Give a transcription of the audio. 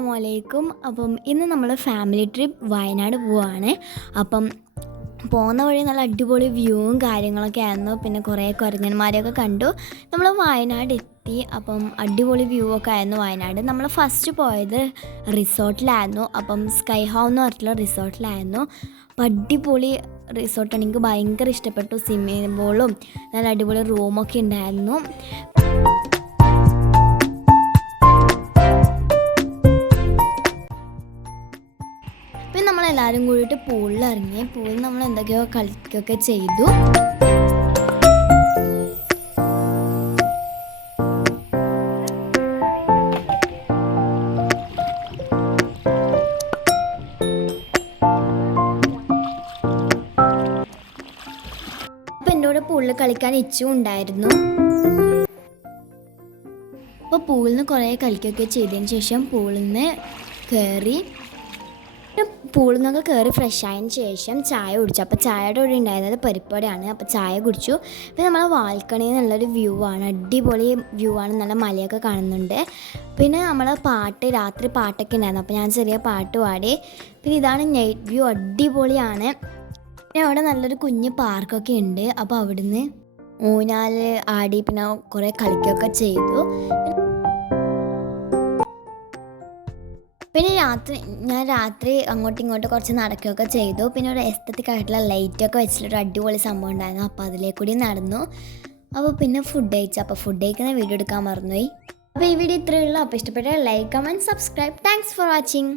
അസ്സലാമലൈക്കും. അപ്പം ഇന്ന് നമ്മൾ ഫാമിലി ട്രിപ്പ് വയനാട് പോവുകയാണ്. അപ്പം പോകുന്ന വഴി നല്ല അടിപൊളി വ്യൂവും കാര്യങ്ങളൊക്കെ ആയിരുന്നു. പിന്നെ കുറേ കുരങ്ങന്മാരെയൊക്കെ കണ്ടു. നമ്മൾ വയനാട് എത്തി. അപ്പം അടിപൊളി വ്യൂ ഒക്കെ ആയിരുന്നു വയനാട്. നമ്മൾ ഫസ്റ്റ് പോയത് റിസോർട്ടിലായിരുന്നു. അപ്പം സ്കൈ ഹൗ എന്ന് പറഞ്ഞിട്ടുള്ള റിസോർട്ടിലായിരുന്നു. അപ്പം അടിപൊളി റിസോർട്ടാണ്, എനിക്ക് ഭയങ്കര ഇഷ്ടപ്പെട്ടു. സ്വിമ്മിംഗ് പൂളും നല്ല അടിപൊളി റൂമൊക്കെ ഉണ്ടായിരുന്നു. പിന്നെ നമ്മളെല്ലാവരും കൂടിയിട്ട് പൂളിൽ ഇറങ്ങി. പൂളിൽ നമ്മൾ എന്തൊക്കെയോ കളിക്കുകയൊക്കെ ചെയ്തു. അപ്പം എൻ്റെ കൂടെ പൂളിൽ കളിക്കാൻ ഇച്ചും ഉണ്ടായിരുന്നു. അപ്പോൾ പൂളിൽ നിന്ന് കുറേ കളിക്കുകയൊക്കെ ചെയ്തതിന് ശേഷം പൂളിൽ നിന്ന് ഫ്രഷ് ആയതിന് ശേഷം ചായ കുടിച്ചു. അപ്പോൾ ചായയുടെ കൂടെ ഉണ്ടായിരുന്നത് പരിപ്പടയാണ്. അപ്പോൾ ചായ കുടിച്ചു. പിന്നെ നമ്മളെ ബാൽക്കണിയിൽ നിന്നുള്ളൊരു വ്യൂ ആണ്, അടിപൊളി വ്യൂ ആണ്. നല്ല മലയൊക്കെ കാണുന്നുണ്ട്. പിന്നെ നമ്മൾ രാത്രി പാട്ടൊക്കെ ഉണ്ടായിരുന്നു. അപ്പോൾ ഞാൻ ചെറിയ പാട്ട് പാടി. പിന്നെ ഇതാണ് നൈറ്റ് വ്യൂ, അടിപൊളിയാണ്. പിന്നെ അവിടെ നല്ലൊരു കുഞ്ഞ് പാർക്കൊക്കെ ഉണ്ട്. അപ്പോൾ അവിടുന്ന് ഊഞ്ഞാൽ ആടി പിന്നെ കുറേ കളിക്കുകയൊക്കെ ചെയ്തു. പിന്നെ ഞാൻ രാത്രി അങ്ങോട്ടും ഇങ്ങോട്ടും കുറച്ച് നടക്കുകയൊക്കെ ചെയ്തു. പിന്നെ ഒരു എസ്തറ്റിക് ആയിട്ടുള്ള ലൈറ്റൊക്കെ വെച്ചിട്ടൊരു അടിപൊളി സംഭവം ഉണ്ടായിരുന്നു. അപ്പോൾ അതിലേക്കൂടി നടന്നു. അപ്പോൾ പിന്നെ ഫുഡ് കഴിച്ചു. അപ്പോൾ ഫുഡ് കഴിക്കുന്ന വീഡിയോ എടുക്കാൻ മറന്നുപോയി. അപ്പോൾ ഈ വീഡിയോ ഇത്രയേ ഉള്ളൂ. അപ്പോൾ ഇഷ്ടപ്പെട്ട like, comment, subscribe. Thanks for watching.